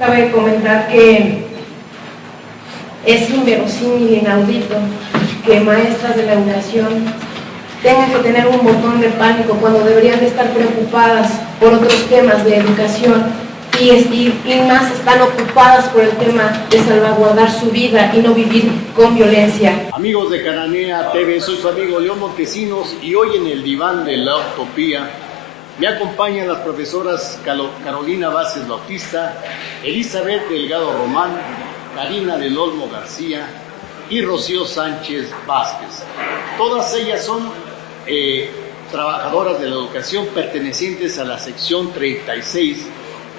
Cabe comentar que es inverosímil y inaudito que maestras de la educación tengan que tener un botón de pánico cuando deberían de estar preocupadas por otros temas de educación y más están ocupadas por el tema de salvaguardar su vida y no vivir con violencia. Amigos de Cananea TV, soy su amigo León Montesinos y hoy en el diván de la utopía me acompañan las profesoras Carolina Vázquez Bautista, Elizabeth Delgado Román, Karina del Olmo García y Rocío Sánchez Vázquez. Todas ellas son trabajadoras de la educación pertenecientes a la sección 36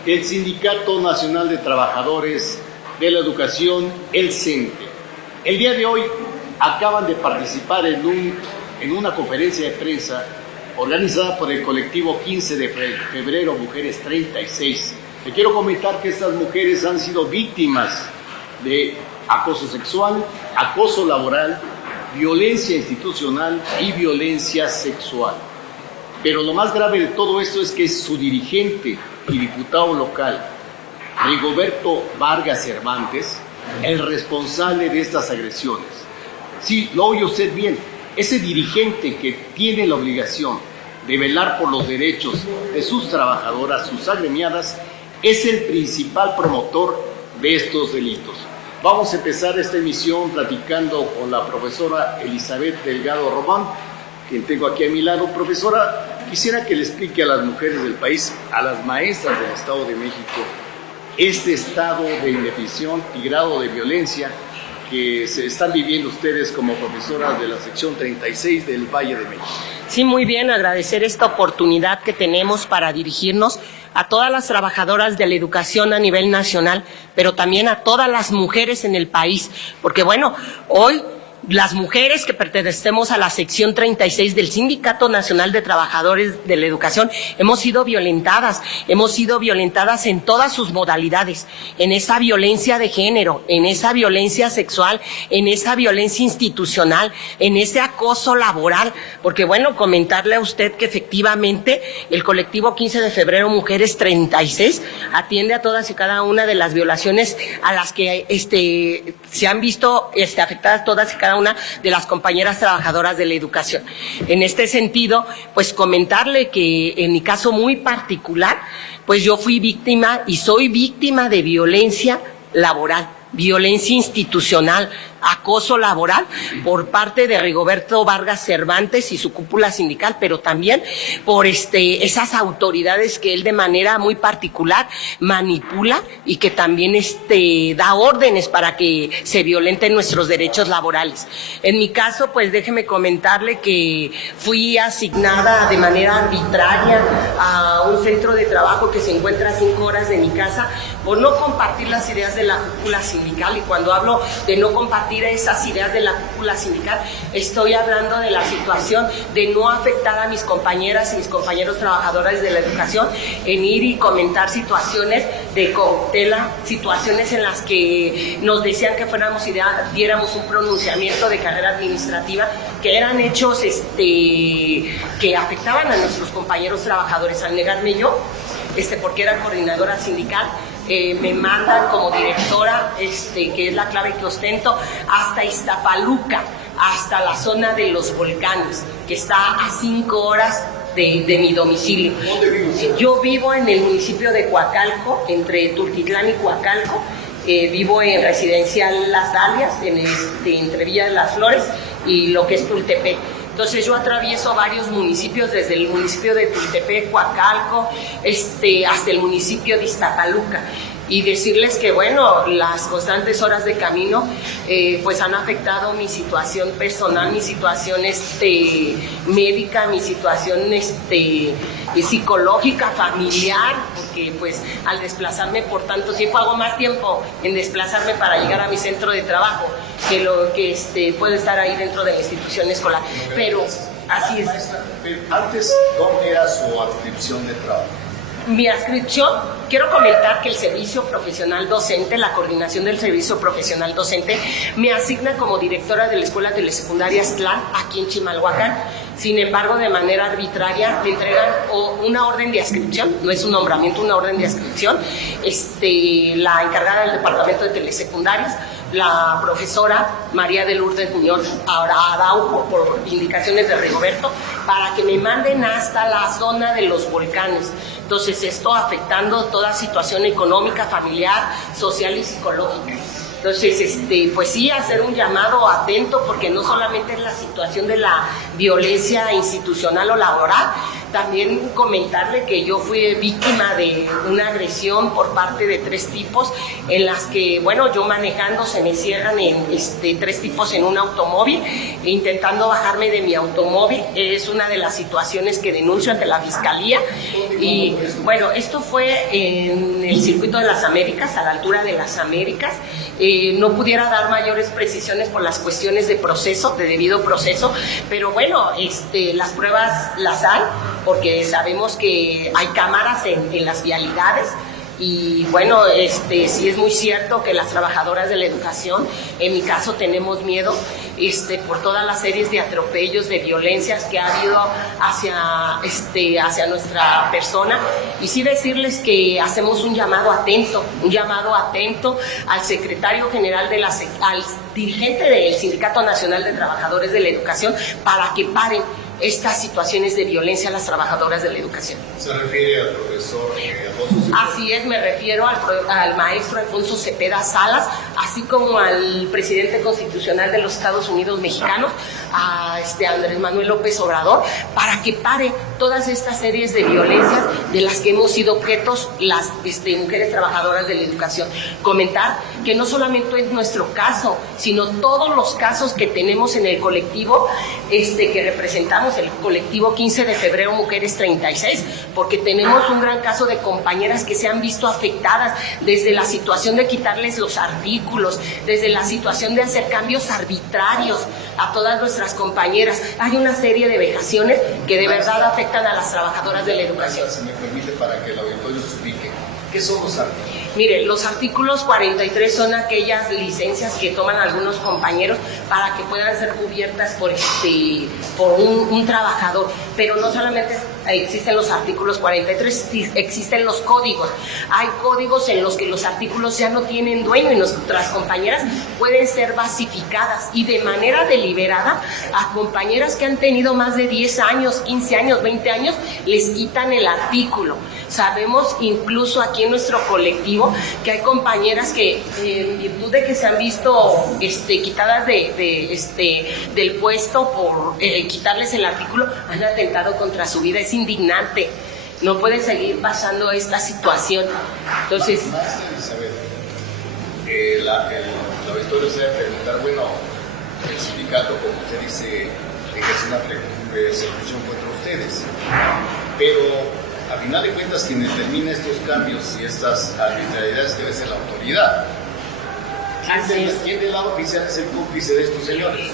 del Sindicato Nacional de Trabajadores de la Educación, el CENTE. El día de hoy acaban de participar en una conferencia de prensa organizada por el colectivo 15 de febrero, Mujeres 36. Le quiero comentar que estas mujeres han sido víctimas de acoso sexual, acoso laboral, violencia institucional y violencia sexual. Pero lo más grave de todo esto es que su dirigente y diputado local, Rigoberto Vargas Cervantes, el responsable de estas agresiones. Sí, lo oye usted bien, ese dirigente que tiene la obligación de velar por los derechos de sus trabajadoras, sus agremiadas, es el principal promotor de estos delitos. Vamos a empezar esta emisión platicando con la profesora Elizabeth Delgado Román, quien tengo aquí a mi lado. Profesora, quisiera que le explique a las mujeres del país, a las maestras del Estado de México, este estado de indefensión y grado de violencia que se están viviendo ustedes como profesoras de la sección 36 del Valle de México. Sí, muy bien, agradecer esta oportunidad que tenemos para dirigirnos a todas las trabajadoras de la educación a nivel nacional, pero también a todas las mujeres en el país, porque bueno, hoy las mujeres que pertenecemos a la sección 36 del Sindicato Nacional de Trabajadores de la Educación hemos sido violentadas en todas sus modalidades, en esa violencia de género, en esa violencia sexual, en esa violencia institucional, en ese acoso laboral, porque bueno, comentarle a usted que efectivamente el colectivo 15 de febrero Mujeres 36 atiende a todas y cada una de las violaciones a las que se han visto afectadas todas y cada una de las compañeras trabajadoras de la educación. En este sentido, pues comentarle que en mi caso muy particular, pues yo fui víctima y soy víctima de violencia laboral, violencia institucional, acoso laboral por parte de Rigoberto Vargas Cervantes y su cúpula sindical, pero también por esas autoridades que él de manera muy particular manipula y que también da órdenes para que se violenten nuestros derechos laborales. En mi caso, pues déjeme comentarle que fui asignada de manera arbitraria a un centro de trabajo que se encuentra a 5 horas de mi casa por no compartir las ideas de la cúpula sindical, y cuando hablo de no compartir esas ideas de la cúpula sindical, estoy hablando de la situación de no afectar a mis compañeras y mis compañeros trabajadores de la educación en ir y comentar situaciones de cautela, situaciones en las que nos decían que fuéramos y diéramos un pronunciamiento de carrera administrativa, que eran hechos que afectaban a nuestros compañeros trabajadores. Al negarme yo, porque era coordinadora sindical, me mandan como directora, que es la clave que ostento, hasta Iztapaluca, hasta la zona de los volcanes, que está a 5 horas de mi domicilio. ¿Dónde vive usted? Yo vivo en el municipio de Coacalco, entre Tultitlán y Coacalco. Vivo en Residencial Las Dalias, entre Villa de las Flores y lo que es Tultepec. Entonces yo atravieso varios municipios, desde el municipio de Tultepec, Coacalco, hasta el municipio de Iztapaluca. Y decirles que, bueno, las constantes horas de camino pues han afectado mi situación personal, mi situación médica, mi situación psicológica, familiar, porque pues al desplazarme por tanto tiempo, hago más tiempo en desplazarme para llegar a mi centro de trabajo que lo que puedo estar ahí dentro de la institución escolar. Pero así es. Antes, ¿cómo era su adscripción de trabajo? Mi adscripción, quiero comentar que el servicio profesional docente, la coordinación del servicio profesional docente, me asigna como directora de la Escuela Telesecundaria Aztlán, aquí en Chimalhuacán. Sin embargo, de manera arbitraria me entregan una orden de adscripción, no es un nombramiento, una orden de adscripción, la encargada del departamento de telesecundarias, la profesora María de Lourdes Muñoz Araujo, por indicaciones de Rigoberto, para que me manden hasta la zona de los volcanes. Entonces, esto afectando toda situación económica, familiar, social y psicológica. Entonces, pues sí, hacer un llamado atento, porque no solamente es la situación de la violencia institucional o laboral, también comentarle que yo fui víctima de una agresión por parte de 3 tipos, en las que, bueno, yo manejando se me cierran 3 tipos en un automóvil, intentando bajarme de mi automóvil. Es una de las situaciones que denuncio ante la Fiscalía. Y bueno, esto fue en el Circuito de las Américas, a la altura de las Américas. No pudiera dar mayores precisiones por las cuestiones de proceso, de debido proceso, pero bueno, las pruebas las hay, porque sabemos que hay cámaras en las vialidades. Y bueno, sí es muy cierto que las trabajadoras de la educación, en mi caso, tenemos miedo por todas las series de atropellos, de violencias que ha habido hacia nuestra persona. Y sí decirles que hacemos un llamado atento al secretario general al dirigente del Sindicato Nacional de Trabajadores de la Educación, para que paren estas situaciones de violencia a las trabajadoras de la educación. ¿Se refiere al profesor Alfonso Cepeda? Así es, me refiero al maestro Alfonso Cepeda Salas, así como al presidente constitucional de los Estados Unidos mexicanos, a Andrés Manuel López Obrador, para que pare todas estas series de violencias de las que hemos sido objetos las mujeres trabajadoras de la educación. Comentar que no solamente es nuestro caso, sino todos los casos que tenemos en el colectivo que representamos, el colectivo 15 de febrero Mujeres 36, porque tenemos un gran caso de compañeras que se han visto afectadas desde la situación de quitarles los artículos, desde la situación de hacer cambios arbitrarios a todas nuestras compañeras. Hay una serie de vejaciones que de verdad afectan a las trabajadoras de la educación. Si me permite, para que el auditorio se ubique, ¿qué son los artículos? Mire, los artículos 43 son aquellas licencias que toman algunos compañeros para que puedan ser cubiertas por un trabajador, pero no solamente existen los artículos 43, existen los códigos. Hay códigos en los que los artículos ya no tienen dueño y nuestras compañeras pueden ser basificadas, y de manera deliberada a compañeras que han tenido más de 10 años, 15 años, 20 años, les quitan el artículo. Sabemos incluso aquí en nuestro colectivo que hay compañeras que en virtud de que se han visto quitadas del puesto por quitarles el artículo, han atentado contra su vida. Es indignante, no puede seguir pasando esta situación. Entonces, Maestra Elizabeth, el auditorio se debe preguntar, bueno, el sindicato, como usted dice, ejerce una persecución contra ustedes, pero a final de cuentas, quien determina estos cambios y estas arbitrariedades debe ser la autoridad. ¿Quién del lado oficial es el cómplice de estos señores?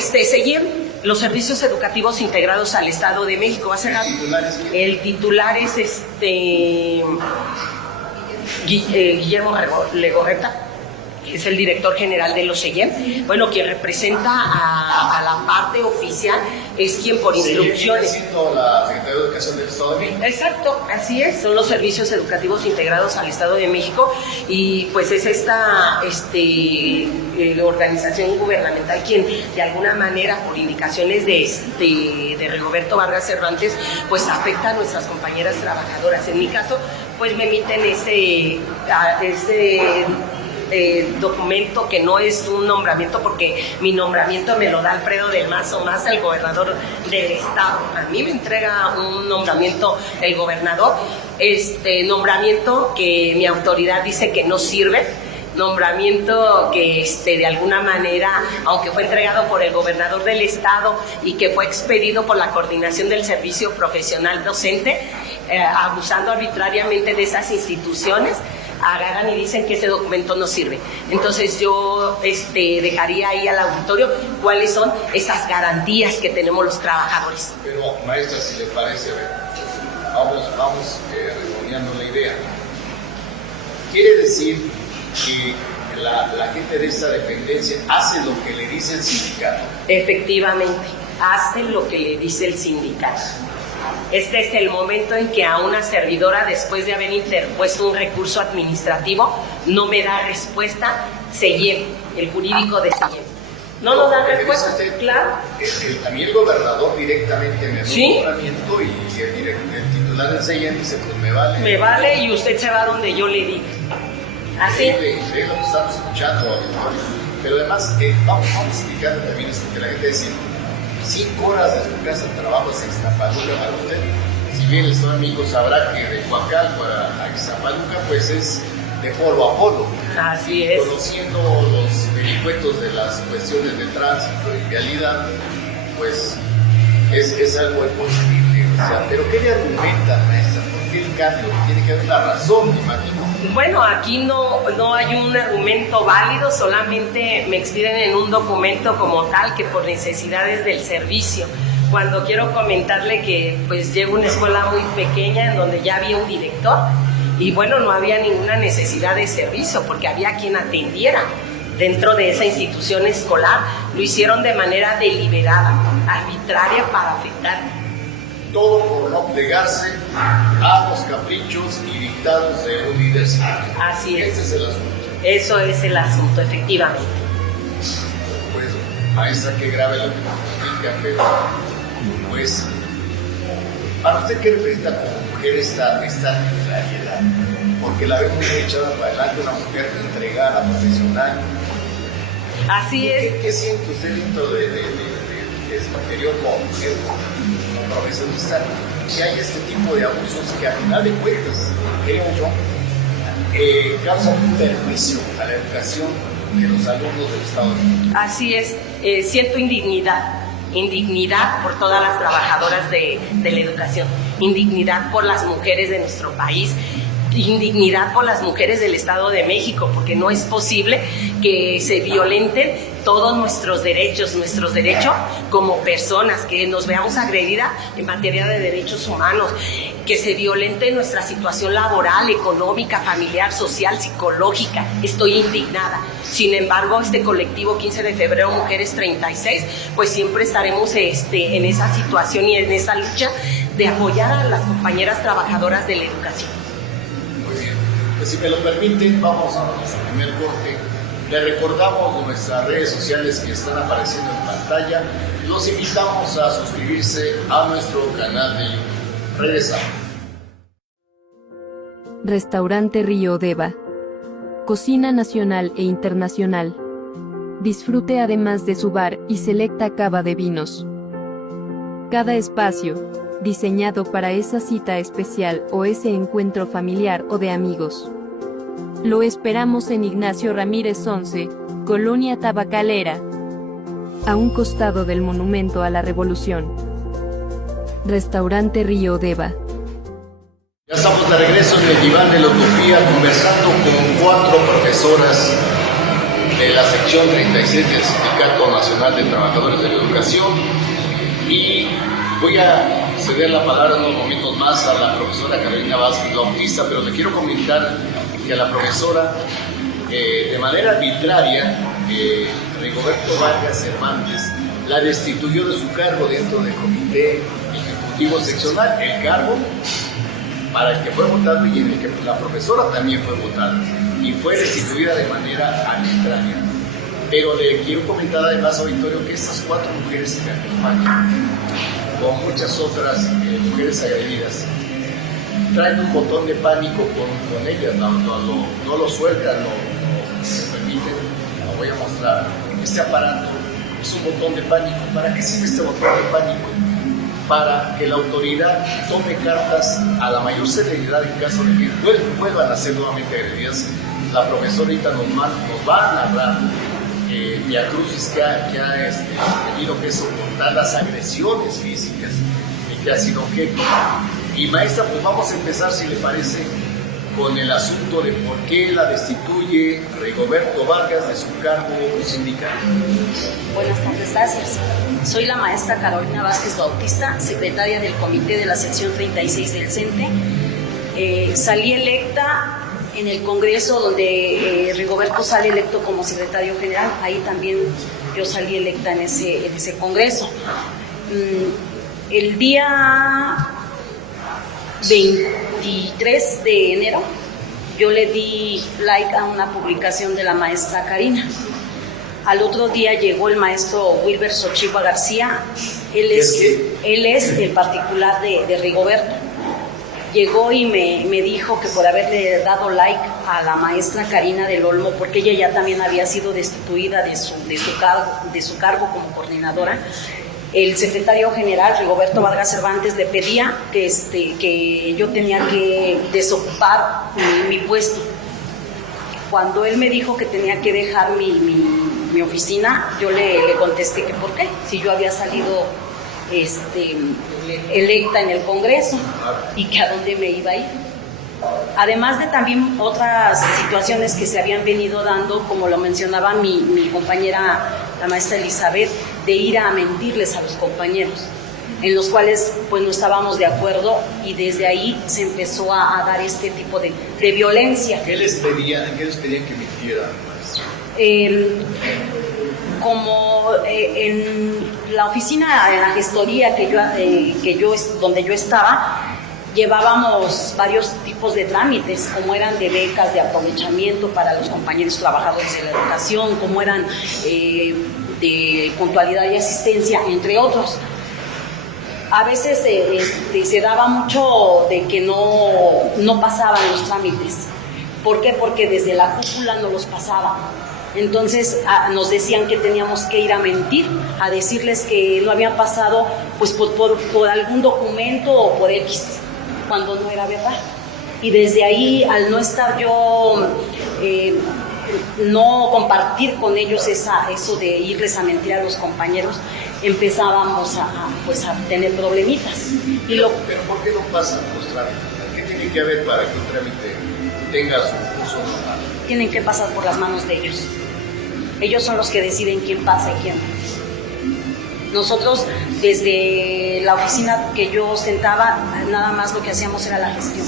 Seguir los servicios educativos integrados al Estado de México. Va a ser el titular es Guillermo Legorreta, que es el director general de los SEYEM. Bueno, quien representa a la parte oficial es quien por instrucciones... la Secretaría de Educación del Estado de México. Exacto, así es, son los servicios educativos integrados al Estado de México, y pues es esta organización gubernamental quien de alguna manera, por indicaciones de Rigoberto Vargas Cervantes, pues afecta a nuestras compañeras trabajadoras. En mi caso, pues me emiten ese documento que no es un nombramiento, porque mi nombramiento me lo da Alfredo del Mazo Maza, el gobernador del estado. A mí me entrega un nombramiento el gobernador, nombramiento que mi autoridad dice que no sirve, nombramiento que de alguna manera, aunque fue entregado por el gobernador del estado y que fue expedido por la coordinación del servicio profesional docente, abusando arbitrariamente de esas instituciones, agarran y dicen que ese documento no sirve. Entonces yo dejaría ahí al auditorio cuáles son esas garantías que tenemos los trabajadores. Pero, maestra, si le parece, vamos redondeando la idea. Quiere decir que la gente de esta dependencia hace lo que le dice el sindicato. Efectivamente. hace lo que le dice el sindicato. Este es el momento en que a una servidora, después de haber interpuesto un recurso administrativo, no me da respuesta, se lleva el jurídico de se lleva. No nos da respuesta, claro. A mí el gobernador directamente me dio ¿sí? un nombramiento y el titular del CEIEN dice, pues me vale. Me vale y usted se va donde yo le diga. Así. Increíble lo que estamos escuchando, pero además vamos explicando también esto que la gente dice, 5 horas de su casa de trabajo es Ixtapaluca para usted. Si bien el Estado de México sabrá que de Coacalco a Ixtapaluca pues es de polo a polo. Así es. Conociendo los vericuetos de las cuestiones de tránsito y vialidad, pues es algo imposible. O sea, pero ¿qué le argumentan, maestra? ¿Por qué el cambio? Tiene que haber una razón, me imagino. Bueno, aquí no hay un argumento válido, solamente me expiden en un documento como tal que por necesidades del servicio. Cuando quiero comentarle que pues llego a una escuela muy pequeña en donde ya había un director y bueno, no había ninguna necesidad de servicio porque había quien atendiera dentro de esa institución escolar. Lo hicieron de manera deliberada, arbitraria para afectar. Todo por no plegarse a los caprichos y dictados de un líder sindical. Así es. Ese es el asunto. Eso es el asunto, efectivamente. Pues, maestra, qué grave lo que nos explica, pero pues, ¿para usted qué representa como mujer esta arbitrariedad? Porque la vemos muy echada para adelante, una mujer entregada, profesional. Así es. ¿Qué siente usted dentro de su interior como mujer, como profesionista, que hay este tipo de abusos que a final de cuentas, creo yo, causan un perjuicio a la educación de los alumnos del Estado de México? Así es, siento indignidad por todas las trabajadoras de la educación, indignidad por las mujeres de nuestro país, indignidad por las mujeres del Estado de México, porque no es posible que se violenten todos nuestros derechos como personas, que nos veamos agredidas en materia de derechos humanos, que se violente nuestra situación laboral, económica, familiar, social, psicológica. Estoy indignada. Sin embargo, este colectivo 15 de febrero, Mujeres 36, pues siempre estaremos en esa situación y en esa lucha de apoyar a las compañeras trabajadoras de la educación. Muy bien. Pues si me lo permiten, vamos a nuestro primer corte. Le recordamos nuestras redes sociales que están apareciendo en pantalla. Los invitamos a suscribirse a nuestro canal de YouTube. Regresamos. Restaurante Río Deva. Cocina nacional e internacional. Disfrute además de su bar y selecta cava de vinos. Cada espacio, diseñado para esa cita especial o ese encuentro familiar o de amigos. Lo esperamos en Ignacio Ramírez 11, Colonia Tabacalera, a un costado del Monumento a la Revolución. Restaurante Río Deva. Ya estamos de regreso en el diván de la utopía, conversando con 4 profesoras de la sección 36 del Sindicato Nacional de Trabajadores de la Educación, y voy a ceder la palabra en unos momentos más a la profesora Carolina Vázquez Bautista, pero le quiero comentar que a la profesora, de manera arbitraria, Rigoberto Vargas Cervantes la destituyó de su cargo dentro del Comité Ejecutivo Seccional, el cargo para el que fue votado y en el que la profesora también fue votada, y fue destituida de manera arbitraria. Pero le quiero comentar además, auditorio, que estas 4 mujeres que me acompañan, con muchas otras mujeres agredidas, traen un botón de pánico con ellas, no lo sueltan, no se permiten. Lo voy a mostrar. Este aparato es un botón de pánico. ¿Para qué sirve este botón de pánico? Para que la autoridad tome cartas a la mayor celeridad en caso de que vuelvan a ser nuevamente agredidas. La profesora ahorita nos va a narrar viacrucis que ha tenido que soportar, las agresiones físicas que ha sido objeto. Y maestra, pues vamos a empezar, si le parece, con el asunto de por qué la destituye Rigoberto Vargas de su cargo sindical. Buenas tardes, gracias. Soy la maestra Carolina Vázquez Bautista, secretaria del comité de la sección 36 del CENTE. Salí electa en el Congreso donde Rigoberto sale electo como secretario general. Ahí también yo salí electa en ese Congreso. El día 23 de enero yo le di like a una publicación de la maestra Karina. Al otro día llegó el maestro Wilber Xochigua García, él es el particular de Rigoberto. Llegó y me dijo que por haberle dado like a la maestra Karina del Olmo, porque ella ya también había sido destituida de su cargo como coordinadora, el secretario general Rigoberto Vargas Cervantes le pedía que yo tenía que desocupar mi puesto. Cuando él me dijo que tenía que dejar mi oficina, yo le contesté que por qué, si yo había salido electa en el Congreso y que a dónde me iba a ir. Además de también otras situaciones que se habían venido dando, como lo mencionaba mi compañera, la maestra Elizabeth, de ir a mentirles a los compañeros, en los cuales pues no estábamos de acuerdo, y desde ahí se empezó a dar este tipo de violencia. ¿Qué les pedían que mintieran, maestra? Como en la oficina, en la gestoría donde yo estaba, llevábamos varios tipos de trámites, como eran de becas de aprovechamiento para los compañeros trabajadores de la educación, como eran de puntualidad y asistencia, entre otros. A veces se daba mucho de que no pasaban los trámites. ¿Por qué? Porque desde la cúpula no los pasaban. Entonces nos decían que teníamos que ir a mentir, a decirles que no habían pasado pues por algún documento o por X, cuando no era verdad. Y desde ahí, al no estar yo, no compartir con ellos eso de irles a mentir a los compañeros, empezábamos a tener problemitas. Pero ¿por qué no pasan los trámites? ¿Qué tiene que haber para que un trámite tenga su curso normal? Tienen que pasar por las manos de ellos. Ellos son los que deciden quién pasa y quién no. Nosotros, desde la oficina que yo ostentaba, nada más lo que hacíamos era la gestión.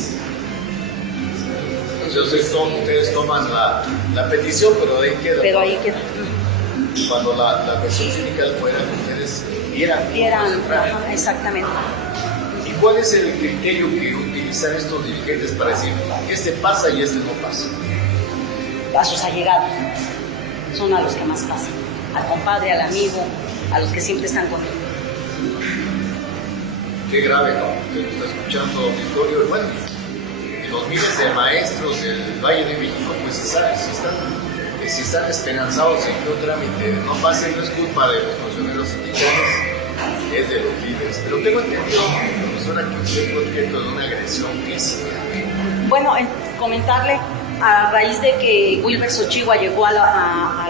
Entonces ustedes toman la petición, pero ahí queda. Pero ahí queda. Cuando la versión sindical fuera, ustedes vieran. Exactamente. ¿Y cuál es el criterio que utilizan estos dirigentes para decir este pasa y este no pasa? A sus allegados. Son a los que más pasan. Al compadre, al amigo, a los que siempre están conmigo. Qué grave, ¿no? Usted lo está escuchando, auditorio. Y bueno, los miles de maestros del Valle de México, pues si están esperanzados en que un trámite no pase, no es culpa de los funcionarios sindicales, es de los líderes. Pero tengo entendido, profesora, que usted fue objeto de una agresión física. Bueno, comentarle, a raíz de que Wilber Xochigua llegó a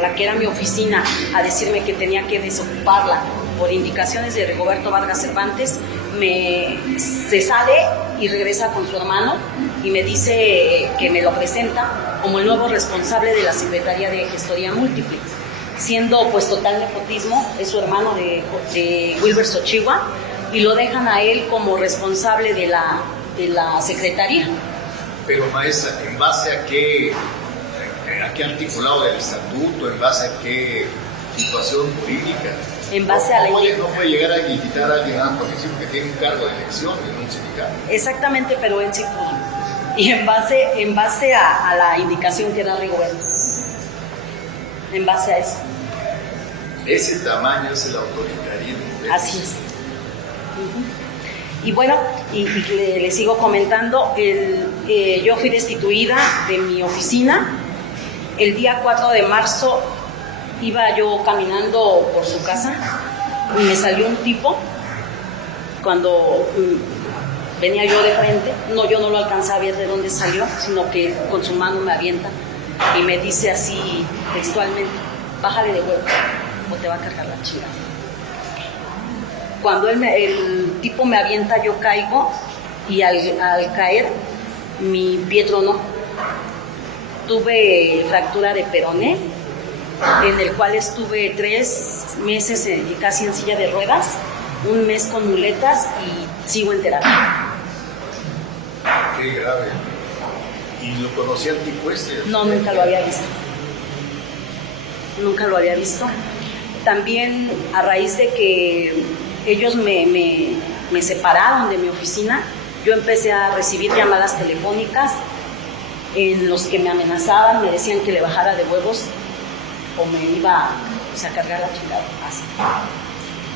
la que era mi oficina a decirme que tenía que desocuparla por indicaciones de Rigoberto Vargas Cervantes, se sale y regresa con su hermano y me dice que me lo presenta como el nuevo responsable de la Secretaría de Gestoría Múltiple, siendo pues total nepotismo, es su hermano de Wilber Xochigua, y lo dejan a él como responsable de la Secretaría. Pero maestra, ¿en base a qué articulado del estatuto? ¿En base a qué situación jurídica? En base a la ley. No puede llegar a quitar a alguien porque tiene un cargo de elección en un sindicato. Exactamente, pero él sí pudo. Y en base a la indicación que da Rigoberto. En base a eso. Ese tamaño es el autoritarismo. Así es. Y bueno, y le sigo comentando, yo fui destituida de mi oficina. El día 4 de marzo iba yo caminando por su casa y me salió un tipo. Cuando venía yo de frente, yo no lo alcancé a ver de dónde salió, sino que con su mano me avienta y me dice así textualmente: bájale de huevos o te va a cargar la chingada. Cuando el tipo me avienta, yo caigo, y al caer mi pie tronó. Tuve fractura de peroné, en el cual estuve 3 meses casi en silla de ruedas, 1 mes con muletas y sigo en terapia. Qué grave. ¿Y lo conocía el tipo este? No, nunca lo había visto. Nunca lo había visto. También a raíz de que ellos me separaron de mi oficina. Yo empecé a recibir llamadas telefónicas en los que me amenazaban, me decían que le bajara de huevos o me iba a cargar la chingada. Así.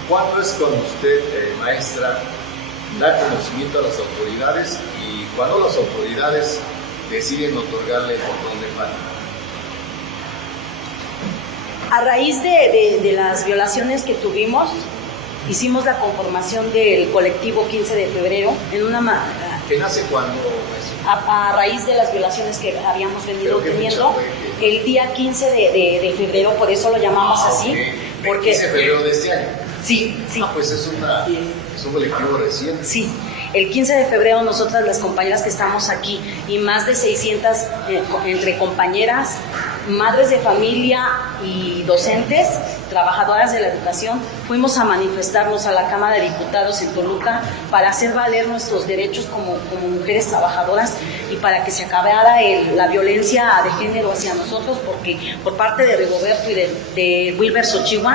¿Cuándo es cuando usted, maestra, da conocimiento a las autoridades y cuando las autoridades deciden otorgarle el botón de pánico? A raíz de las violaciones que tuvimos, hicimos la conformación del colectivo 15 de febrero en una... ¿Qué nace cuando? A raíz de las violaciones que habíamos venido teniendo, el día 15 de febrero, por eso lo llamamos así. Porque, 15 de febrero de este año. Sí, sí. Ah, pues es un colectivo reciente. Sí, el 15 de febrero nosotras las compañeras que estamos aquí y más de 600 entre compañeras, madres de familia y docentes, trabajadoras de la educación, fuimos a manifestarnos a la Cámara de Diputados en Toluca para hacer valer nuestros derechos como mujeres trabajadoras y para que se acabara la violencia de género hacia nosotros, porque por parte de Rigoberto y de Wilber Xochitl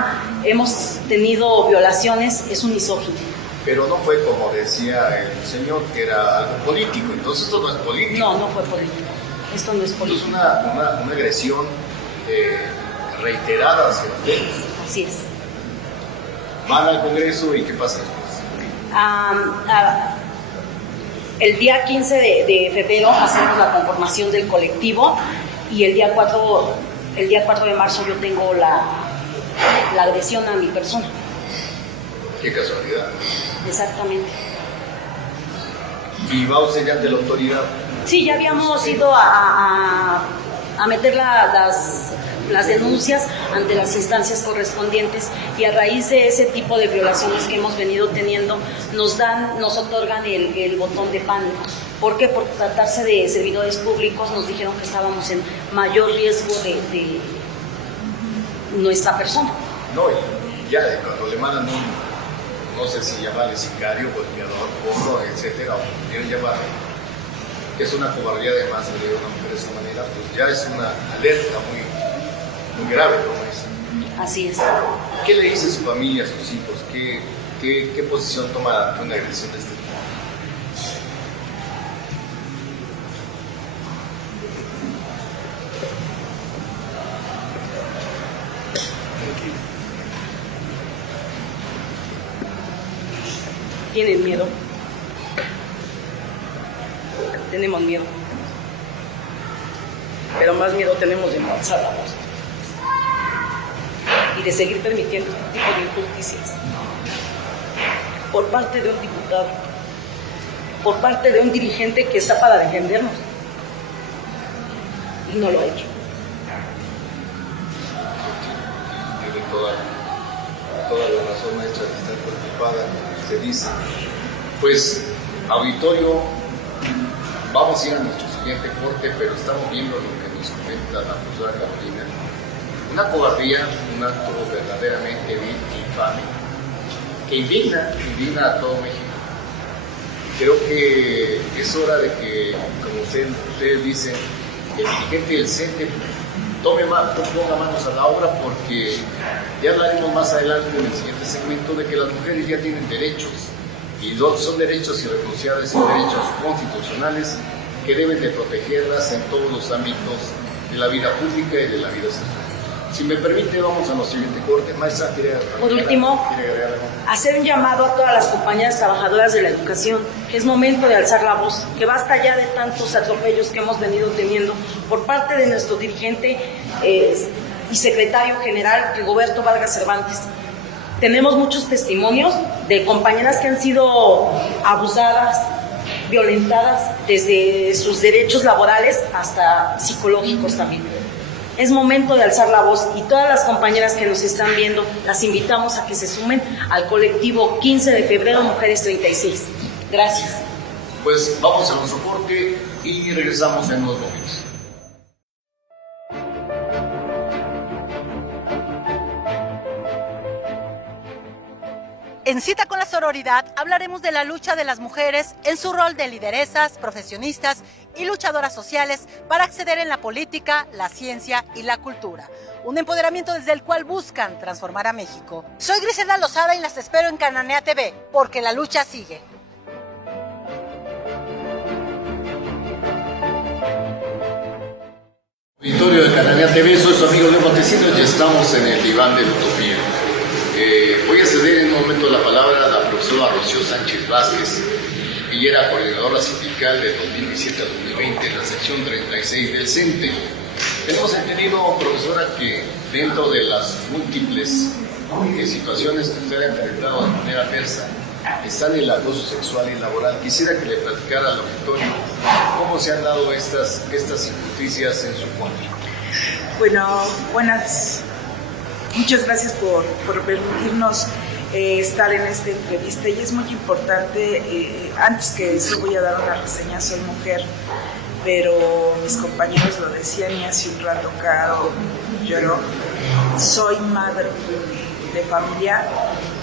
hemos tenido violaciones, es un misógino. Pero no fue como decía el señor, que era algo político, entonces esto no es político. No, no fue político. Esto no es político. Es una agresión reiterada hacia ustedes. Así es. Van al Congreso y ¿qué pasa después? El día 15 de febrero hacemos la conformación del colectivo y el día 4 de marzo yo tengo la agresión a mi persona. Qué casualidad. Exactamente. ¿Y va usted ya ante la autoridad? Sí, ya habíamos ido a meter las denuncias ante las instancias correspondientes y a raíz de ese tipo de violaciones que hemos venido teniendo nos otorgan el botón de pánico. ¿Por qué? Por tratarse de servidores públicos nos dijeron que estábamos en mayor riesgo de nuestra persona. No, y ya cuando le mandan no sé si llamarle sicario, golpeador, porro, etcétera, o como quieren llamarle, que es una cobardía además de una mujer de esa manera, pues ya es una alerta muy grave, ¿no? Así es. ¿Qué le dice su familia, a sus hijos? ¿Qué posición toma ante una agresión de este tipo? Tienen miedo. Tenemos miedo. Pero más miedo tenemos de no alzar la voz y de seguir permitiendo este tipo de injusticias por parte de un diputado, por parte de un dirigente que está para defendernos y no lo ha hecho. Tiene toda la razón, maestra, que está preocupada. Se dice, pues, auditorio, vamos a ir a nuestro siguiente corte, pero estamos viendo lo que nos comenta la profesora Carolina. Una cobardía, un acto verdaderamente vil e infame, que indigna a todo México. Creo que es hora de que, como ustedes dicen, el dirigente del CENTE ponga manos a la obra, porque ya hablaremos más adelante en el siguiente segmento de que las mujeres ya tienen derechos, y son derechos irrenunciables, son derechos constitucionales que deben de protegerlas en todos los ámbitos de la vida pública y de la vida social. Si me permite, vamos a nuestro siguiente corte. Maestra, por último, hacer un llamado a todas las compañeras trabajadoras de la educación, que es momento de alzar la voz, que basta ya de tantos atropellos que hemos venido teniendo por parte de nuestro dirigente y secretario general, Rigoberto Vargas Cervantes. Tenemos muchos testimonios de compañeras que han sido abusadas, violentadas desde sus derechos laborales hasta psicológicos también. Es momento de alzar la voz y todas las compañeras que nos están viendo, las invitamos a que se sumen al colectivo 15 de febrero Mujeres 36. Gracias. Pues vamos a nuestro corte y regresamos en unos momentos. En Cita con la Sororidad hablaremos de la lucha de las mujeres en su rol de lideresas, profesionistas y luchadoras sociales para acceder en la política, la ciencia y la cultura. Un empoderamiento desde el cual buscan transformar a México. Soy Griselda Lozada y las espero en Cananea TV, porque la lucha sigue. Auditorio de Cananea TV, soy su amigo Leo Montesinos y estamos en el diván de la utopía. Voy a ceder en un momento la palabra a la profesora Rocío Sánchez Vázquez. Ella era coordinadora sindical del 2017 al 2020 en la sección 36 del CENTE. Tenemos entendido, profesora, que dentro de las múltiples situaciones que usted ha enfrentado de manera adversa están el acoso sexual y laboral. Quisiera que le platicara al auditorio cómo se han dado estas injusticias en su contra. Bueno, muchas gracias por permitirnos estar en esta entrevista, y es muy importante. Antes que eso voy a dar una reseña. Soy mujer, pero mis compañeros lo decían y hace un rato Caro lloró. Soy madre de familia,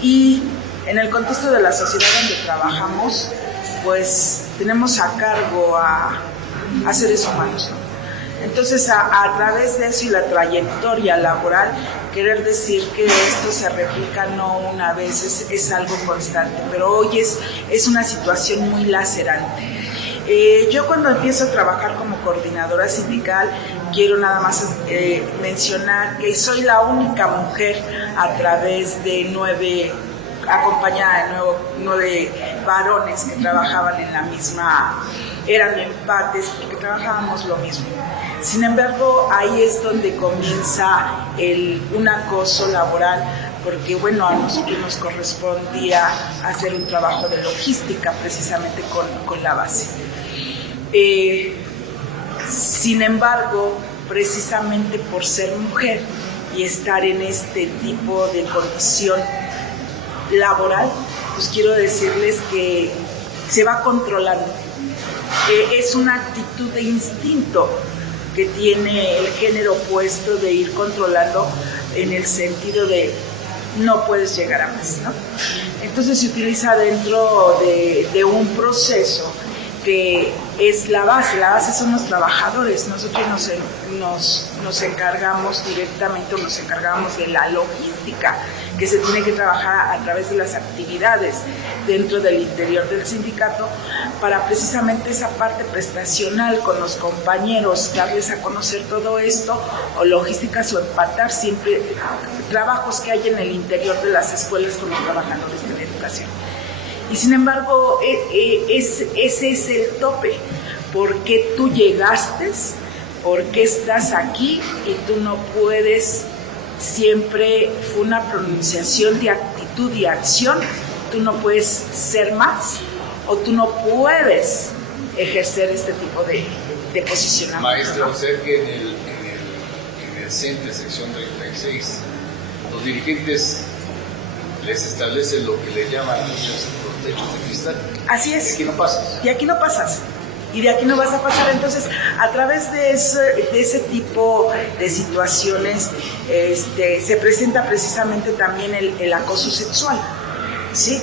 y en el contexto de la sociedad donde trabajamos, pues tenemos a cargo a seres humanos, ¿no? Entonces, a través de eso y la trayectoria laboral, querer decir que esto se replica no una vez, es algo constante, pero hoy es una situación muy lacerante. Yo cuando empiezo a trabajar como coordinadora sindical, quiero nada más mencionar que soy la única mujer a través de acompañada de nueve varones que trabajaban en la misma, eran empates porque trabajábamos lo mismo. Sin embargo, ahí es donde comienza un acoso laboral, porque bueno, a nosotros nos correspondía hacer un trabajo de logística precisamente con la base. Sin embargo, precisamente por ser mujer y estar en este tipo de condición laboral, pues quiero decirles que se va controlando. Es una actitud de instinto que tiene el género opuesto de ir controlando, en el sentido de no puedes llegar a más, ¿no? Entonces se utiliza dentro de un proceso que es la base. La base son los trabajadores. Nosotros nos encargamos directamente, nos encargamos de la logística que se tiene que trabajar a través de las actividades dentro del interior del sindicato, para precisamente esa parte prestacional con los compañeros, darles a conocer todo esto, o logísticas, o empatar siempre trabajos que hay en el interior de las escuelas con los trabajadores de la educación. Y sin embargo, ese es el tope. ¿Por qué tú llegaste? ¿Por qué estás aquí? Y tú no puedes. Siempre fue una pronunciación de actitud y acción. Tú no puedes ser más, o tú no puedes ejercer este tipo de posicionamiento. Maestra, usted que en el CENTE, sección 36, los dirigentes les establecen lo que le llaman los techos de cristal. Así es. Y aquí no pasas. Y aquí no pasas. Y de aquí no vas a pasar. Entonces, a través de ese tipo de situaciones, se presenta precisamente también el acoso sexual, ¿sí?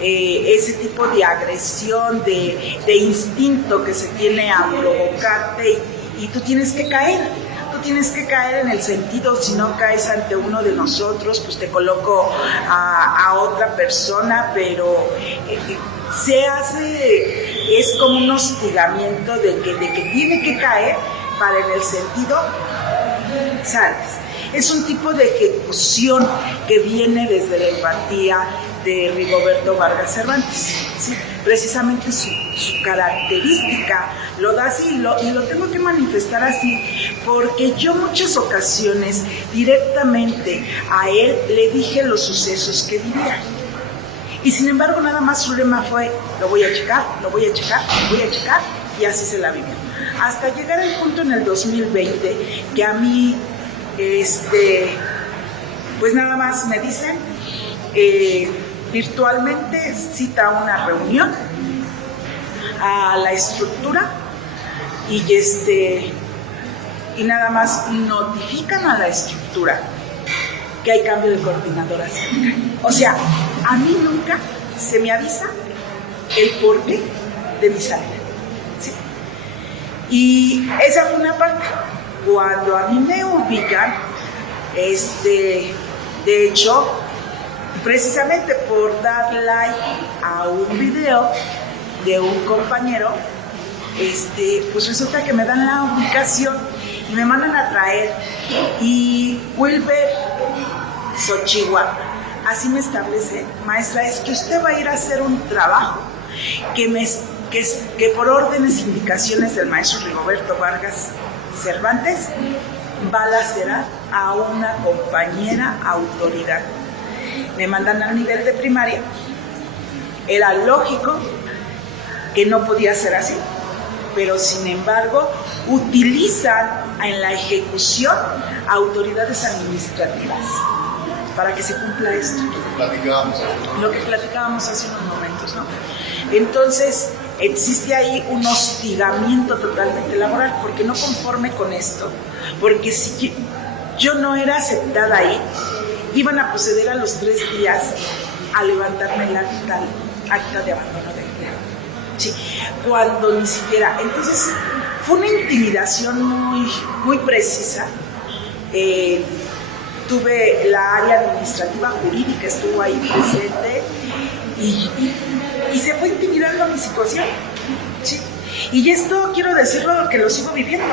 Ese tipo de agresión, de instinto que se tiene a provocarte, y tú tienes que caer. Tú tienes que caer en el sentido, si no caes ante uno de nosotros, pues te coloco a otra persona, pero se hace, es como un hostigamiento de que tiene que caer para, en el sentido, ¿sabes? Es un tipo de ejecución que viene desde la empatía de Rigoberto Vargas Cervantes, ¿sí? Precisamente su característica lo da así, y lo tengo que manifestar así, porque yo muchas ocasiones directamente a él le dije los sucesos que vivía. Y sin embargo, nada más su lema fue: lo voy a checar, y así se la vivió. Hasta llegar al punto en el 2020 que a mí, pues nada más me dicen, virtualmente cita una reunión a la estructura, y nada más notifican a la estructura que hay cambio de coordinadora sindical. O sea, a mí nunca se me avisa el porqué de mi salida. ¿Sí? Y esa fue una parte. Cuando a mí me ubican, de hecho, precisamente por dar like a un video de un compañero, pues resulta que me dan la ubicación y me mandan a traer. Y Wilber Xochihua así me establece: maestra, es que usted va a ir a hacer un trabajo que por órdenes e indicaciones del maestro Rigoberto Vargas Cervantes va a lacerar a una compañera autoridad. Me mandan al nivel de primaria. Era lógico que no podía ser así, pero sin embargo utilizan en la ejecución autoridades administrativas para que se cumpla esto. Lo que platicábamos hace unos momentos, ¿no? Entonces, existe ahí un hostigamiento totalmente laboral, porque no conforme con esto, porque si yo no era aceptada ahí, iban a proceder a los 3 días a levantarme el acta de abandono de empleo. Sí, cuando ni siquiera. Entonces, fue una intimidación muy precisa. Tuve la área administrativa jurídica, estuvo ahí presente y se fue intimidando mi situación. ¿Sí? Y esto quiero decirlo que lo sigo viviendo,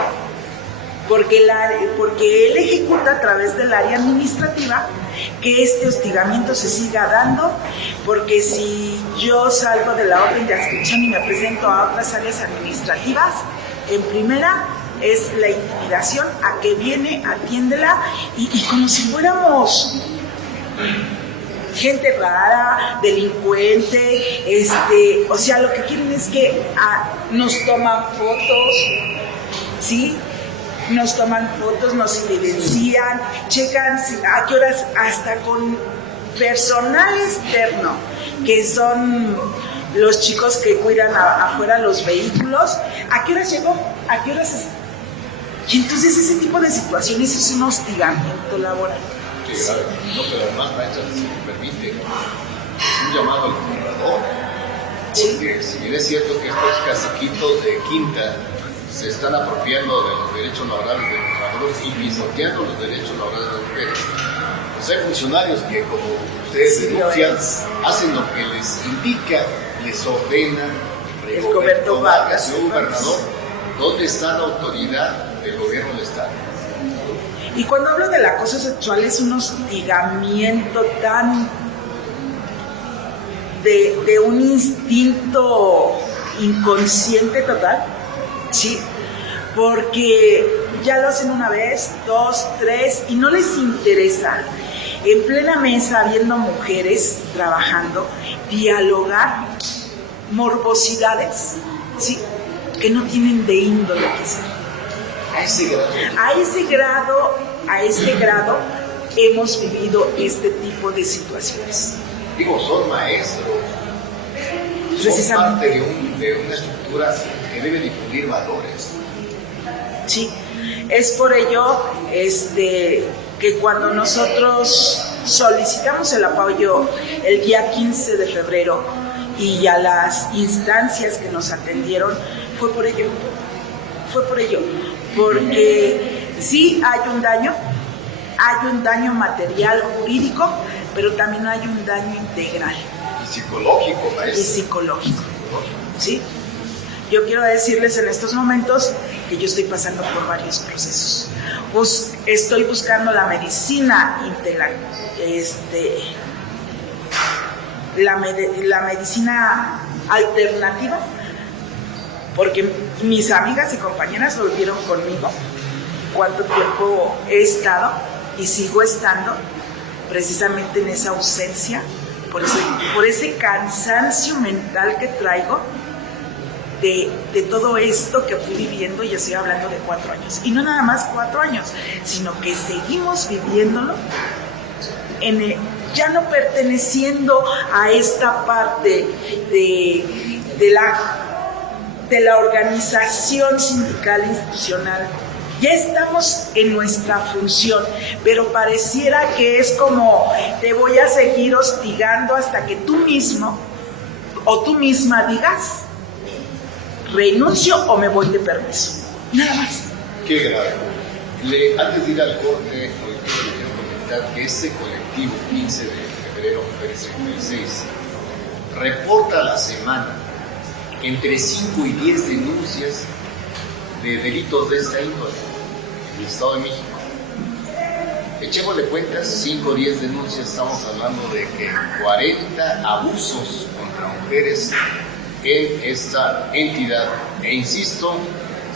porque él ejecuta a través del área administrativa que este hostigamiento se siga dando, porque si yo salgo de la orden de adscripción y me presento a otras áreas administrativas, en primera es la intimidación a que viene, atiéndela, y como si fuéramos gente rara, delincuente, o sea, lo que quieren es que nos toman fotos, ¿sí? Nos toman fotos, nos evidencian, checan a qué horas, hasta con personal externo, que son los chicos que cuidan afuera los vehículos, a qué horas llegó, a qué horas y entonces ese tipo de situaciones es un hostigamiento laboral. Sí, claro. No, pero además, maestra, si me permite, un llamado al gobernador, porque si bien es cierto que estos caciquitos de Quinta se están apropiando de los derechos laborales de los trabajadores y pisoteando los derechos laborales de las mujeres, pues hay funcionarios que, como ustedes denuncian, hacen lo que les indica, les ordena el Rigoberto Vargas, el gobernador. ¿Dónde está la autoridad del gobierno del Estado? Y cuando hablo del acoso sexual es un hostigamiento tan de un instinto inconsciente total, ¿sí? Porque ya lo hacen una vez, 2, 3 y no les interesa, en plena mesa, habiendo mujeres trabajando, dialogar morbosidades, ¿sí? Que no tienen de índole que ser. A ese grado hemos vivido este tipo de situaciones. Digo, son maestros, son parte de una estructura que debe difundir valores. Sí, es por ello que cuando nosotros solicitamos el apoyo el día 15 de febrero y a las instancias que nos atendieron, fue por ello, porque sí hay un daño material, jurídico, pero también hay un daño integral. Y psicológico, maestro. Y psicológico, ¿sí? Yo quiero decirles en estos momentos que yo estoy pasando por varios procesos. Estoy buscando la medicina integral, la medicina alternativa, porque mis amigas y compañeras volvieron conmigo cuánto tiempo he estado y sigo estando precisamente en esa ausencia, por ese cansancio mental que traigo de todo esto que fui viviendo. Y estoy hablando de 4 años, y no nada más 4 años, sino que seguimos viviéndolo ya no perteneciendo a esta parte de la organización sindical institucional Ya estamos en nuestra función, pero pareciera que es como te voy a seguir hostigando hasta que tú mismo o tú misma digas renuncio o me voy de permiso. Nada más. Qué grave. Antes de ir al corte, le quiero comentar que este colectivo 15 de febrero, Mujeres 36, reporta a la semana entre 5 y 10 denuncias de delitos de esta índole en el Estado de México. Echémosle cuentas, 5 o 10 denuncias, estamos hablando de que 40 abusos contra mujeres en esta entidad. E insisto,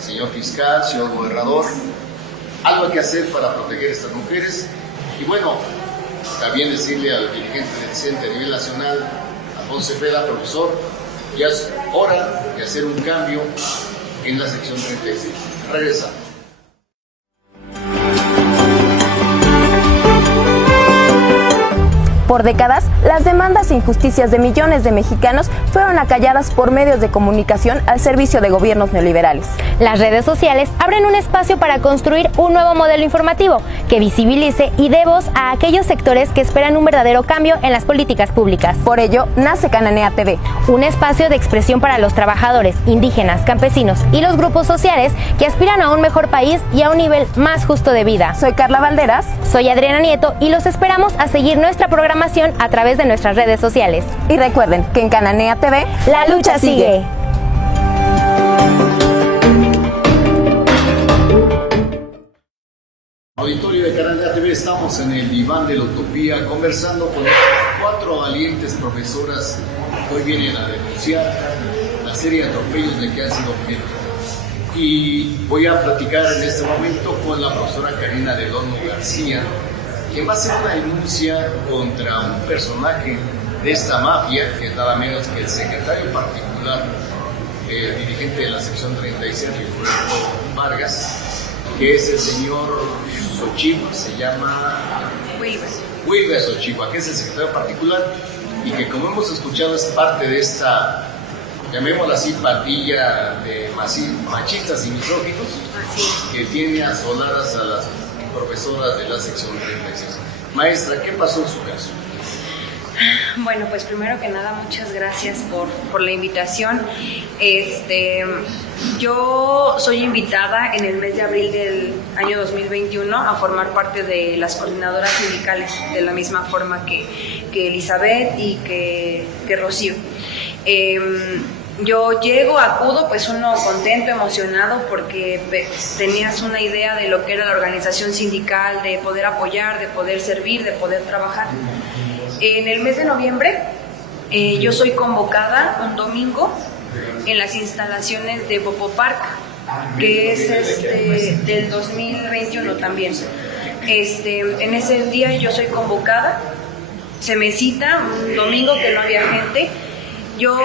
señor fiscal, señor gobernador, algo hay que hacer para proteger a estas mujeres. Y bueno, también decirle al dirigente del CENTE a nivel nacional, Alfonso Cepeda, profesor, ya es hora de hacer un cambio en la sección 36. Regresamos. Por décadas, las demandas e injusticias de millones de mexicanos fueron acalladas por medios de comunicación al servicio de gobiernos neoliberales. Las redes sociales abren un espacio para construir un nuevo modelo informativo que visibilice y dé voz a aquellos sectores que esperan un verdadero cambio en las políticas públicas. Por ello, nace Cananea TV, un espacio de expresión para los trabajadores, indígenas, campesinos y los grupos sociales que aspiran a un mejor país y a un nivel más justo de vida. Soy Carla Valderas. Soy Adriana Nieto y los esperamos a seguir nuestra programación a través de nuestras redes sociales. Y recuerden que en Cananea TV, la lucha sigue. Auditorio de Cananea TV, estamos en el diván de la utopía conversando con 4 valientes profesoras que hoy vienen a denunciar la serie de atropellos de que han sido objeto. Y voy a platicar en este momento con la profesora Karina del Olmo García, quien va a hacer una denuncia contra un personaje de esta mafia, que es nada menos que el secretario particular, dirigente de la sección 36, Roberto Vargas, que es el señor Xochitl, se llama Wilber Xochitl, que es el secretario particular y que, como hemos escuchado, es parte de esta, llamémosla así, pandilla de machistas y misóginos que tiene asoladas a las profesoras de la sección 36. Maestra, ¿qué pasó en su caso? Bueno, pues primero que nada, muchas gracias por la invitación. Yo soy invitada en el mes de abril del año 2021 a formar parte de las coordinadoras sindicales, de la misma forma que Elizabeth y que Rocío. Yo llego, acudo, pues uno contento, emocionado, porque tenías una idea de lo que era la organización sindical, de poder apoyar, de poder servir, de poder trabajar. En el mes de noviembre yo soy convocada un domingo en las instalaciones de Popo Park, que es del 2021 también. En ese día yo soy convocada, se me cita un domingo que no había gente. Yo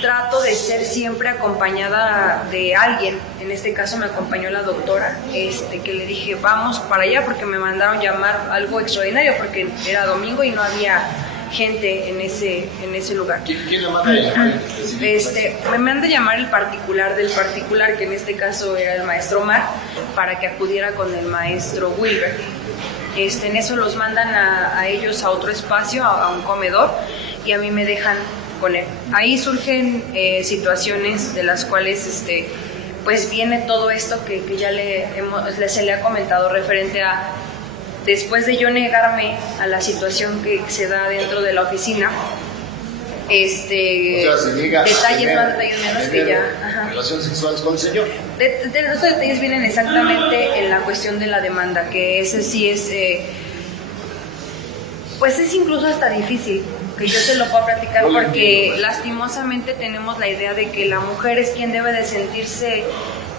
trato de ser siempre acompañada de alguien. En este caso me acompañó la doctora, que le dije vamos para allá porque me mandaron llamar algo extraordinario porque era domingo y no había gente en ese lugar. ¿Quién la manda a llamar? Me manda a llamar el particular del particular, que en este caso era el maestro Omar, para que acudiera con el maestro Wilber. En eso los mandan a ellos a otro espacio, a un comedor, y a mí me dejan con él. Ahí surgen situaciones de las cuales pues viene todo esto que ya se le ha comentado referente a, después de yo negarme a la situación que se da dentro de la oficina, o sea, se niega detalles más, detalles menos que ya. Ajá. Relaciones sexuales con el señor. Los detalles vienen exactamente en la cuestión de la demanda, que ese sí es, pues es incluso hasta difícil que yo se lo pueda platicar, porque lastimosamente tenemos la idea de que la mujer es quien debe de sentirse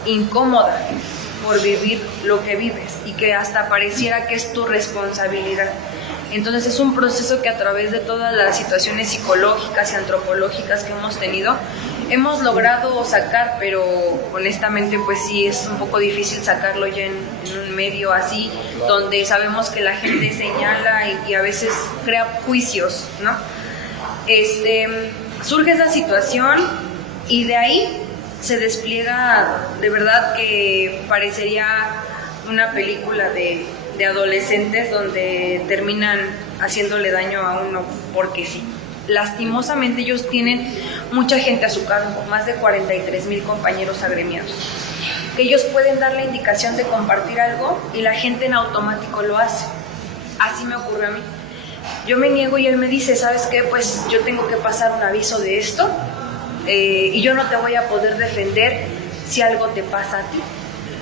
incómoda por vivir lo que vives y que hasta pareciera que es tu responsabilidad. Entonces es un proceso que a través de todas las situaciones psicológicas y antropológicas que hemos tenido, hemos logrado sacar, pero honestamente pues sí es un poco difícil sacarlo ya en un medio así, donde sabemos que la gente señala y a veces crea juicios, ¿no? Surge esa situación y de ahí se despliega, de verdad que parecería una película de adolescentes donde terminan haciéndole daño a uno porque sí. Lastimosamente ellos tienen mucha gente a su cargo, más de 43,000 compañeros agremiados, que ellos pueden dar la indicación de compartir algo y la gente en automático lo hace. Así me ocurre a mí. Yo me niego y él me dice, ¿sabes qué? Pues yo tengo que pasar un aviso de esto y yo no te voy a poder defender si algo te pasa a ti.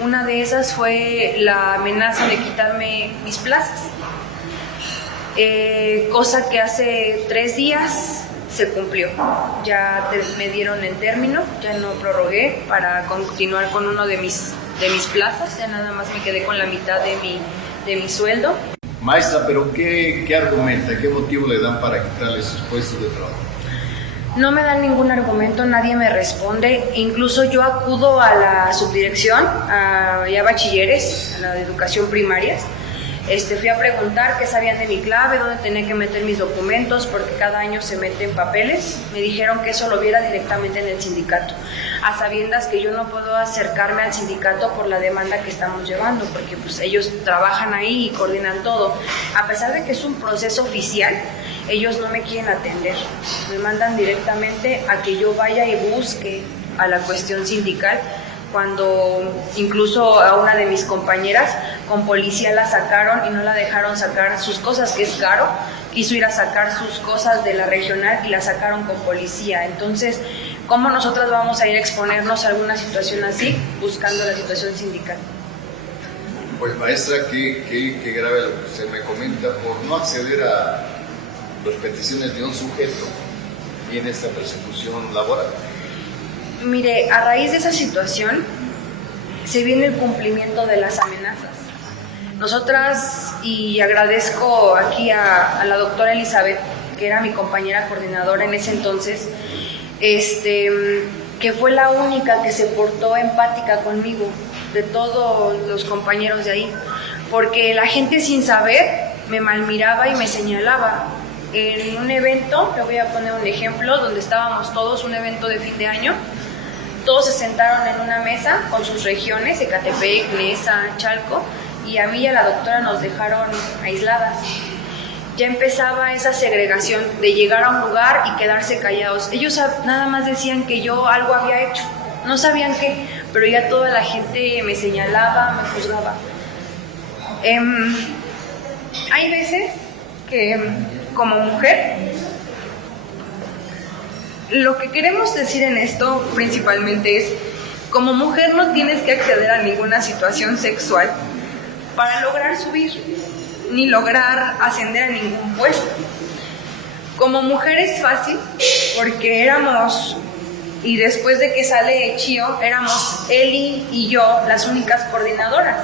Una de esas fue la amenaza de quitarme mis plazas, cosa que hace 3 días se cumplió. Ya me dieron el término, ya no prorrogué para continuar con uno de mis plazas, ya nada más me quedé con la mitad de mi sueldo. Maestra, pero ¿qué argumenta? ¿Qué motivo le dan para quitarle sus puestos de trabajo? No me dan ningún argumento, nadie me responde. Incluso yo acudo a la subdirección, a bachilleres, a la de educación primaria. Fui a preguntar qué sabían de mi clave, dónde tenía que meter mis documentos, porque cada año se meten papeles. Me dijeron que eso lo viera directamente en el sindicato, a sabiendas que yo no puedo acercarme al sindicato por la demanda que estamos llevando, porque pues ellos trabajan ahí y coordinan todo. A pesar de que es un proceso oficial, ellos no me quieren atender. Me mandan directamente a que yo vaya y busque a la cuestión sindical, cuando incluso a una de mis compañeras con policía la sacaron y no la dejaron sacar sus cosas, que es caro. Quiso ir a sacar sus cosas de la regional y la sacaron con policía. Entonces, ¿cómo nosotras vamos a ir a exponernos a alguna situación así buscando la situación sindical? Pues maestra, qué grave lo que usted me comenta. Por no acceder a las peticiones de un sujeto viene esta persecución laboral. Mire, a raíz de esa situación se viene el cumplimiento de las amenazas. Nosotras, y agradezco aquí a la doctora Elizabeth, que era mi compañera coordinadora en ese entonces, que fue la única que se portó empática conmigo, de todos los compañeros de ahí, porque la gente sin saber me malmiraba y me señalaba. En un evento, le voy a poner un ejemplo, donde estábamos todos, un evento de fin de año, todos se sentaron en una mesa con sus regiones, Ecatepec, Nesa, Chalco, y a mí y a la doctora nos dejaron aisladas. Ya empezaba esa segregación de llegar a un lugar y quedarse callados. Ellos nada más decían que yo algo había hecho, no sabían qué, pero ya toda la gente me señalaba, me juzgaba. Hay veces que como mujer, lo que queremos decir en esto principalmente es, como mujer no tienes que acceder a ninguna situación sexual para lograr subir, ni lograr ascender a ningún puesto. Como mujer es fácil, porque éramos, y después de que sale Chío, éramos Eli y yo las únicas coordinadoras,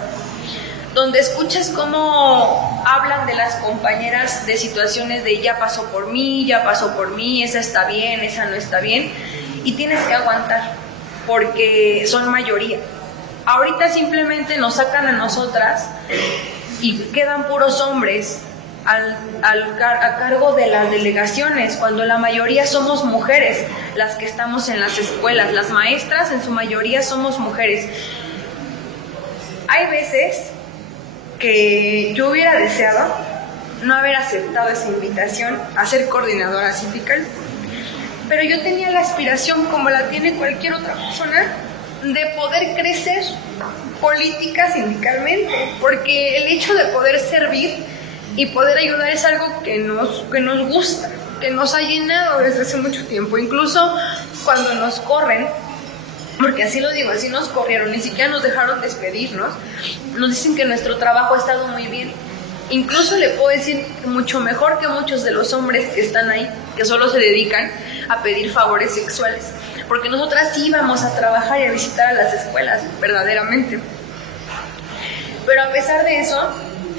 donde escuchas cómo hablan de las compañeras de situaciones de ya pasó por mí, esa está bien, esa no está bien, y tienes que aguantar, porque son mayoría. Ahorita simplemente nos sacan a nosotras y quedan puros hombres a cargo de las delegaciones, cuando la mayoría somos mujeres las que estamos en las escuelas, las maestras en su mayoría somos mujeres. Hay veces que yo hubiera deseado no haber aceptado esa invitación a ser coordinadora sindical, pero yo tenía la aspiración, como la tiene cualquier otra persona, de poder crecer política sindicalmente, porque el hecho de poder servir y poder ayudar es algo que nos gusta, que nos ha llenado desde hace mucho tiempo. Incluso cuando nos corren, porque así lo digo, así nos corrieron, ni siquiera nos dejaron despedirnos, nos dicen que nuestro trabajo ha estado muy bien. Incluso le puedo decir mucho mejor que muchos de los hombres que están ahí, que solo se dedican a pedir favores sexuales, porque nosotras íbamos a trabajar y a visitar a las escuelas, verdaderamente. Pero a pesar de eso,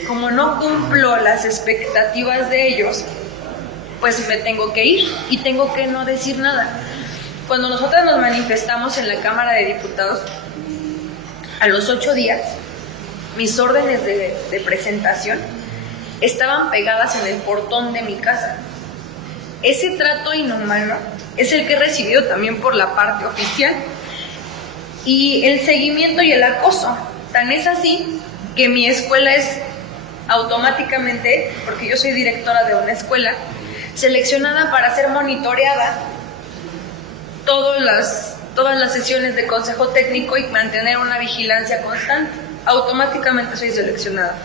como no cumplo las expectativas de ellos, pues me tengo que ir y tengo que no decir nada. Cuando nosotras nos manifestamos en la Cámara de Diputados, a los 8 días, mis órdenes de presentación estaban pegadas en el portón de mi casa. Ese trato inhumano es el que he recibido también por la parte oficial. y el seguimiento y el acoso. Tan es así que mi escuela es automáticamente, porque yo soy directora de una escuela, seleccionada para ser monitoreada todas las sesiones de consejo técnico y mantener una vigilancia constante. Automáticamente soy seleccionada.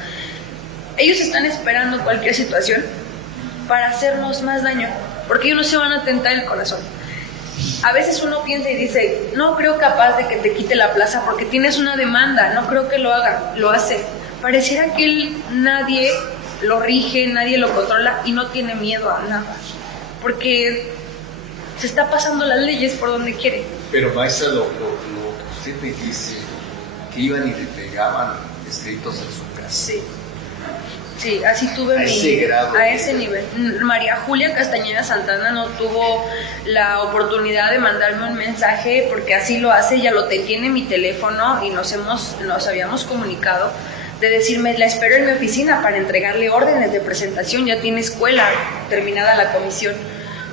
Ellos están esperando cualquier situación para hacernos más daño, porque ellos no se van a tentar el corazón. A veces uno piensa y dice, no creo capaz de que te quite la plaza porque tienes una demanda, no creo que lo haga, lo hace. Pareciera que nadie lo rige, nadie lo controla y no tiene miedo a nada, porque se está pasando las leyes por donde quiere. Pero maestra, lo que usted me dice, que iban y le pegaban escritos en su casa. Sí, así tuve a ese nivel. María Julia Castañeda Santana no tuvo la oportunidad de mandarme un mensaje porque así lo hace, ella lo tiene mi teléfono y nos habíamos comunicado de decirme, la espero en mi oficina para entregarle órdenes de presentación, ya tiene escuela, terminada la comisión.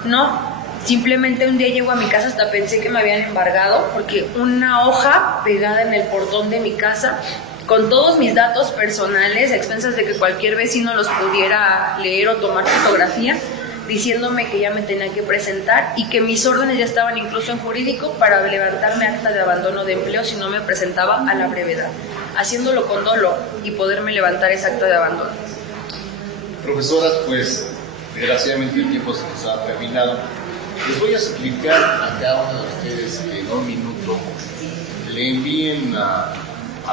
No, simplemente un día llego a mi casa, hasta pensé que me habían embargado porque una hoja pegada en el portón de mi casa con todos mis datos personales, a expensas de que cualquier vecino los pudiera leer o tomar fotografía, diciéndome que ya me tenía que presentar y que mis órdenes ya estaban incluso en jurídico para levantarme acta de abandono de empleo si no me presentaba a la brevedad, haciéndolo con dolo y poderme levantar esa acta de abandono. Profesoras, pues desgraciadamente el tiempo se nos ha terminado. Les voy a explicar a cada uno de ustedes que en un minuto le envíen a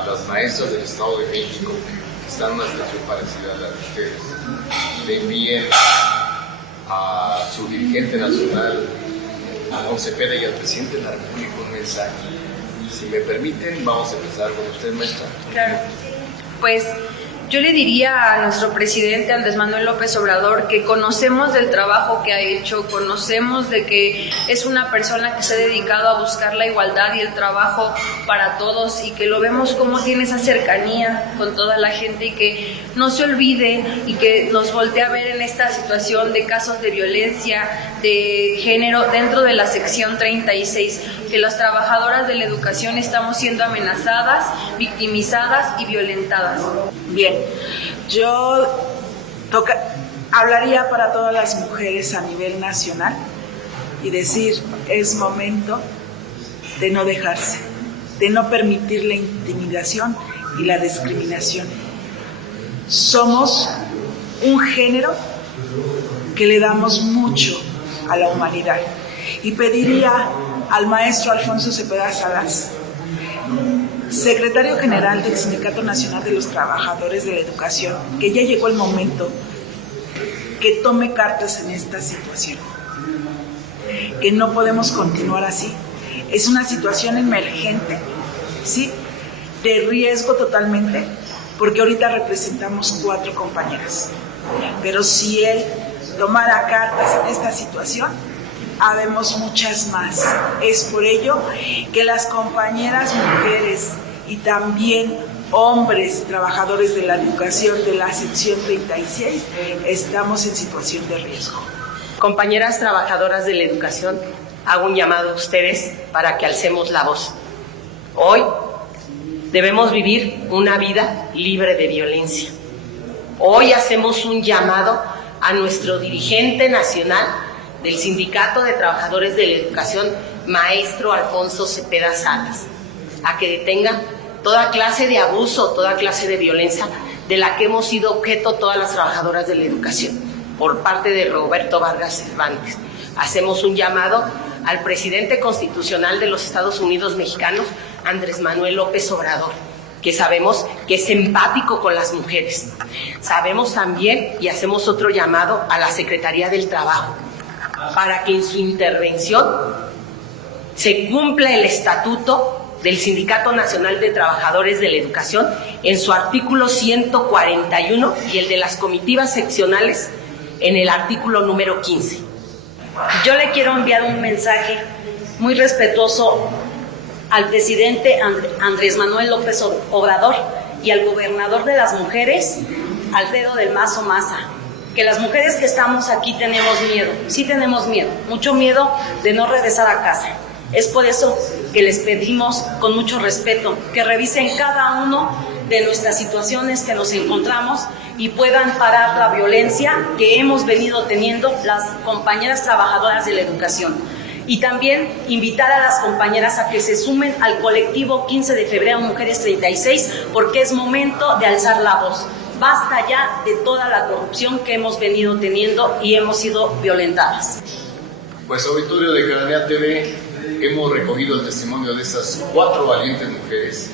las maestras del Estado de México, que están en una situación parecida a la de ustedes, le envíen a su dirigente nacional, a Don Cepeda, y al presidente de la República un mensaje. Si me permiten, vamos a empezar con usted, maestra. Claro, pues yo le diría a nuestro presidente Andrés Manuel López Obrador que conocemos del trabajo que ha hecho, conocemos de que es una persona que se ha dedicado a buscar la igualdad y el trabajo para todos y que lo vemos como tiene esa cercanía con toda la gente y que no se olvide y que nos voltee a ver en esta situación de casos de violencia de género dentro de la sección 36, que las trabajadoras de la educación estamos siendo amenazadas, victimizadas y violentadas. Bien, yo hablaría para todas las mujeres a nivel nacional y decir, es momento de no dejarse, de no permitir la intimidación y la discriminación. Somos un género que le damos mucho a la humanidad y pediría al maestro Alfonso Cepeda Salas, secretario general del Sindicato Nacional de los Trabajadores de la Educación, que ya llegó el momento que tome cartas en esta situación, que no podemos continuar así. Es una situación emergente, ¿sí?, de riesgo totalmente, porque ahorita representamos 4 compañeras, pero si él tomara cartas en esta situación, habemos muchas más. Es por ello que las compañeras mujeres y también hombres trabajadores de la educación de la sección 36 estamos en situación de riesgo. Compañeras trabajadoras de la educación, hago un llamado a ustedes para que alcemos la voz. Hoy debemos vivir una vida libre de violencia. Hoy hacemos un llamado a nuestro dirigente nacional del Sindicato de Trabajadores de la Educación, maestro Alfonso Cepeda Salas, a que detenga toda clase de abuso, toda clase de violencia de la que hemos sido objeto todas las trabajadoras de la educación por parte de Roberto Vargas Cervantes. Hacemos un llamado al presidente constitucional de los Estados Unidos mexicanos, Andrés Manuel López Obrador, que sabemos que es empático con las mujeres. Sabemos también, y hacemos otro llamado a la Secretaría del Trabajo, para que en su intervención se cumpla el estatuto del Sindicato Nacional de Trabajadores de la Educación en su artículo 141 y el de las comitivas seccionales en el artículo número 15. Yo le quiero enviar un mensaje muy respetuoso al presidente Andrés Manuel López Obrador y al gobernador de las mujeres, Alfredo del Mazo Maza, que las mujeres que estamos aquí tenemos miedo, sí tenemos miedo, mucho miedo de no regresar a casa. Es por eso que les pedimos con mucho respeto, que revisen cada uno de nuestras situaciones que nos encontramos y puedan parar la violencia que hemos venido teniendo las compañeras trabajadoras de la educación. Y también invitar a las compañeras a que se sumen al colectivo 15 de febrero Mujeres 36, porque es momento de alzar la voz. Basta ya de toda la corrupción que hemos venido teniendo y hemos sido violentadas. Pues auditorio de Cananea TV, hemos recogido el testimonio de estas 4 valientes mujeres.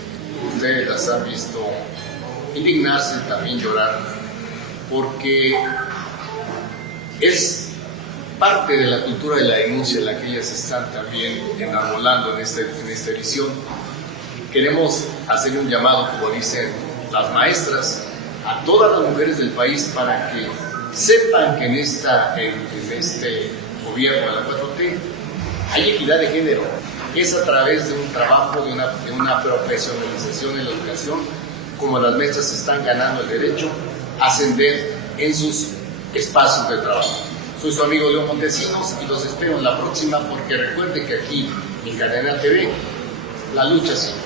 Ustedes las han visto indignarse, también llorar, porque es parte de la cultura de la denuncia en la que ellas están también enarbolando en esta edición. Queremos hacer un llamado, como dicen las maestras, a todas las mujeres del país para que sepan que en este gobierno de la 4T hay equidad de género. Es a través de un trabajo, de una profesionalización en la educación, como las maestras están ganando el derecho a ascender en sus espacios de trabajo. Soy su amigo León Montesinos y los espero en la próxima, porque recuerde que aquí en Cananea TV la lucha sigue.